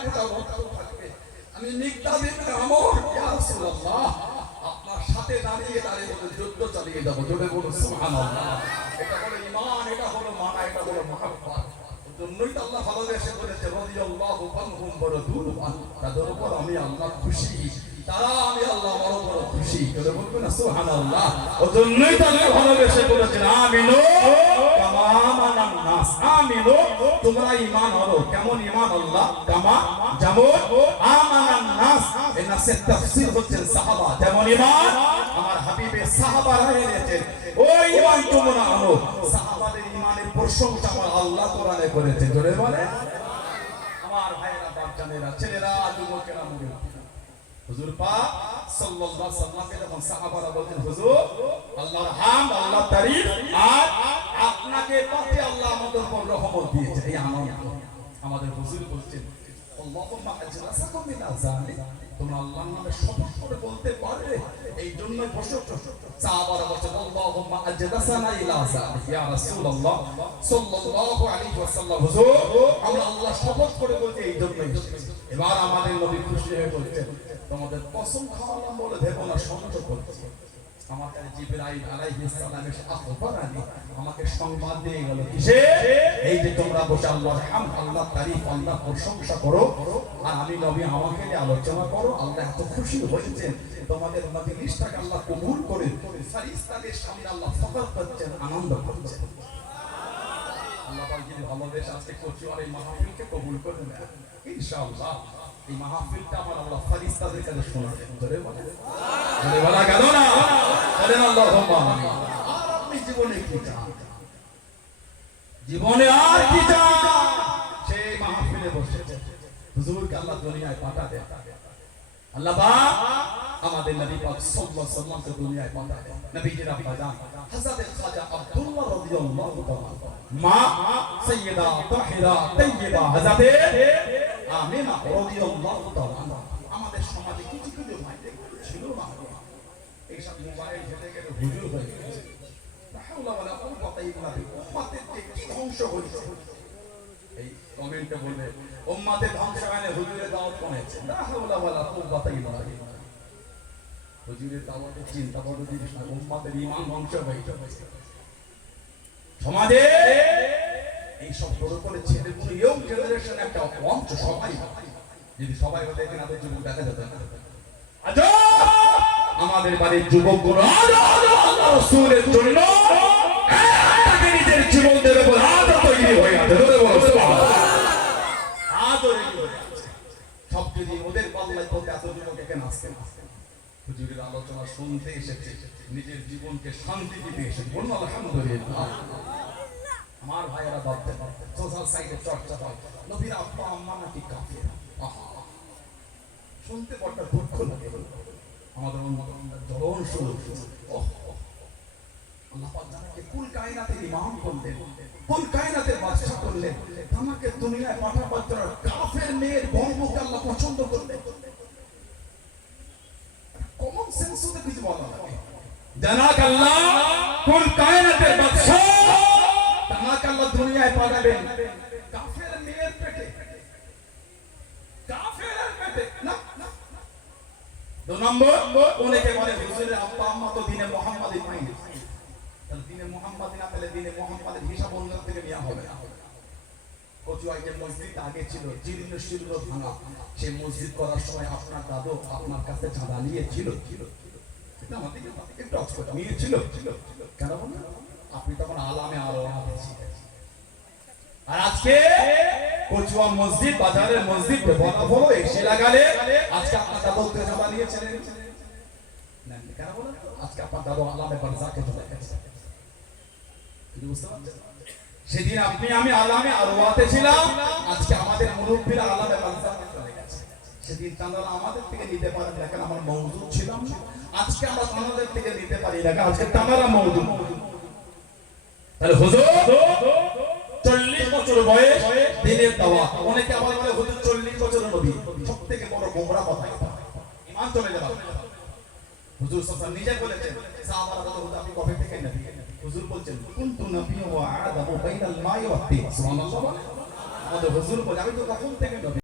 ফোঁটা রক্ত থাকবে। আমি মিকদাদ ইবনে আমর, ইয়া রাসূলুল্লাহ, আপনার সাথে দাঁড়িয়ে দাঁড়িয়ে যুদ্ধ চালিয়ে যাবো। জোরে বলুন সুবহানাল্লাহ। এটা হলো ঈমান, এটা হলো মানা, এটা হলো মুহাব্বত। জন্যই তো আল্লাহ ভালোবেসে বলেছে রাদিয়াল্লাহু আনহুম ওয়া রাদু আনহু, তাদের উপর আমি আল্লাহ খুশি, তারা আমি আল্লাহ বড় খুশি। জোরে বলবেন না সুবহানাল্লাহ। ওজন্যই তো আল্লাহ ভালোবেসে বলেছেন আমিনু কামা আমানান নাস, আমিনু তোমরা ঈমান আনো। কেমন ঈমান? আল্লাহ কামা যেমন আমানান নাস, এই নাসের তাফসীর হচ্ছে সাহাবা। যেমন ঈমান আমার হাবিবের সাহাবারা এনেছেন, ওই ঈমান তোমরা আনো। সাহাবাদের ঈমানের প্রশংসা আমার আল্লাহ কোরআনে করেছেন। জোরে বলে আমার ভাইয়েরা, বাচ্চারা, ছেলেরা, যুবকেরা, মুরব্বীরা, হুজুর পাক সাল্লাল্লাহু আলাইহি ওয়াসাল্লামকে যখন সাহাবারা বলেন হুজুর আল্লাহর হামদ, আল্লাহর তারিফ, আর আপনাকে পথে আল্লাহ আমাদের উপর রহমত দিয়েছে, এই আনন্দ আমাদের হুজুর বলছেন আল্লাহুম্মা আজলাসাকুম মিন আযানি, তোমরা আল্লাহর নামে শপথ করে বলতে পারবে, এই জন্য বসো। সাহাবারা বলেন আল্লাহুম্মা আজলাসানা ইলা আযানি, ইয়া রাসূলুল্লাহ সাল্লাল্লাহু আলাইহি ওয়াসাল্লাম, হুজুর আমরা আল্লাহ শপথ করে বলতে এই জন্যই। এবার আমাদের নবী খুশি হয়ে বলছেন তোমাদের কসম খাওয়ালাম বলে ভেবো না, সন্দেহ করছে। আমার কাছে জিবরাইল আলাইহিস সালাম এসে আখবরানি, আমাকে সংবাদ দিয়ে গেল কিসে? এই যে তোমরা বসে আল্লাহর হামদ, আল্লাহর তারিফ, আল্লাহর প্রশংসা করো, আর আমি নবী আমাকে নিয়ে আলোচনা করো। আল্লাহ এত খুশি হয়েছেন, তোমাদের মজলিসটাকে আল্লাহ কবুল করে ফেরেশতাদের সামনে আল্লাহ ফখর করছেন, আনন্দ করছেন। আল্লাহ পাক যদি ভালোবেসে আজকে কোচুয়ার এই মাহফিলকে কবুল করে নেন ইনশাআল্লাহ, এই মাহফিলটা আমার আল্লাহ ফেরেশতাদের কাছে শোনাবেন। ধরে বলা গেল না? বলেন আল্লাহুম্মা আমিন। আর আপনি জীবনে কি চান? জীবনে আর কি চান? সেই মাহফিলে বসে হুজুরকে আল্লাহ দুনিয়ায় পাঠাবেন। আল্লাহ পাক আমাদের নবী পাক সাল্লাল্লাহু আলাইহি ওয়াসাল্লামকে দুনিয়ায় পাঠাবেন। নবীজির আব্বা জান হযরত খাজা আব্দুল্লাহ রাদিয়াল্লাহু তাআলা, মা সাইয়্যিদা তাহিরা তাইয়্যিবা হযরত আমিনা রাদিয়াল্লাহু তাআলা, আমাদের সমাজে কিছু কিছু মাইতে ছিল না, এই সব মোবাইল হেঁটে গেলে হুজুর হয়ে গেছে। লা হাওলা ওয়ালা কুওয়াতা ইল্লা বিল্লাহ। উম্মতের যে কি ধ্বংস হয়েছে, এই কমেন্টে বলবে উম্মতের ধ্বংস মানে হুজুরের দাওয়াত কমেছে। লা হাওলা ওয়ালা কুওয়াতা ইল্লা বিল্লাহ। হুজুরের দাওয়াতের চিন্তা বড় জিনিস না, উম্মতের ঈমান ধ্বংস হয়েছে। সমাজে এই সব বড় করে ছেলেগুলো ইয়ং জেনারেশন একটা অংশ, সবাই যদি সবাই হতে এখানে আমাদের যুবক দেখা যেত না। আজ আমাদের বাড়ির যুবকগুলো আল্লাহ রাসূলের জন্য তাকে নিজের জীবন দেবে বলে আজ তৈরি হয়ে আছে। আজ সব যদি ওদের পাল্লায় পড়তে এত যুবক এখানে আসতে না, হুজুরের আলোচনা শুনতে এসেছে, নিজের জীবনকে শান্তি দিতে এসেছে। বলুন আলহামদুলিল্লাহ। আমার ভাইয়েরা ভাবতে সোশ্যাল সাইটে চর্চা হয় নবীর আব্বা আম্মা নাকি কাফের। শুনতে বড় দুঃখ লাগে। আমাদের জ্বলন শুরু, আল্লাহ পাক জানাকে কুল কায়নাতের ইমাম করলেন, কুল কায়নাতের বাদশা করলেন, আমাকে দুনিয়ায় পাঠাবার জন্য কাফের মেয়ের বংশকে আল্লাহ পছন্দ করলেন। কমন সেন্স তো কিছু বলা লাগে, জানাক আল্লাহ কুল কায়নাতের বাদশা, আমাকে আল্লাহ দুনিয়ায় পাঠাবেন কাফের মেয়ের পেটে, কাফেরের পেটে না। দু নম্বর, অনেকে বলে হুজুরের আব্বা আম্মা তো দিনে মুহাম্মাদি পায়নি, তাহলে দিনে মুহাম্মাদি না পেলে দিনে মুহাম্মাদের হিসাব অন্য থেকে নেওয়া হবে না। কচুয়ায় যে মসজিদ আগে ছিল জীর্ণ শীর্ণ ভাঙা, সেই মসজিদ করার সময় আপনার দাদু আপনার কাছে চাঁদা নিয়েছিল, এটা আমাদের একটু অস্পষ্ট নিয়েছিল। কেন বলুন? আপনি তখন আলামে আরো ছিলেন। আর আজকে কচুয়া মসজিদ বাজারের মসজিদ বলা হলো এসে লাগালে আজকে আপনার দাদু চাঁদা নিয়েছিলেন কেন বলুন? আজকে আপনার দাদু আলামে বারজাকে চলে গেছে। বুঝতে পারছেন? সেদিন আপনি আমি আলামে আরওয়াতে ছিলাম, আজকে আমাদের মুরব্বিরা আলামে বারজাকে চলে গেছে। সেদিন চাঁদা আমাদের থেকে নিতে পারেন না, কারণ আমরা মওজুদ ছিলাম। আজকে আমরা চাঁদাদের থেকে নিতে পারি না, আজকে চাঁদারা মওজুদ। তাহলে হুজুর 40 বছর বয়স, দিনের দাওয়াত। অনেকে আবার বলে হুজুর 40 বছরের নবী। সবথেকে বড় গোমরা কথা, ঈমান চলে যাবে। হুজুর সাল্লাল্লাহু নিজে বলেছেন, সাহাবারা বলে হুজুর আপনি কবে থেকে নবী? হুজুর বলেন কুনতু নবিয়্যা ওয়া আদাবু বাইনাল মাই ওয়াত তিন। সুবহানাল্লাহ। আমাদের হুজুর বলে আমি তো কখন থেকে নবী।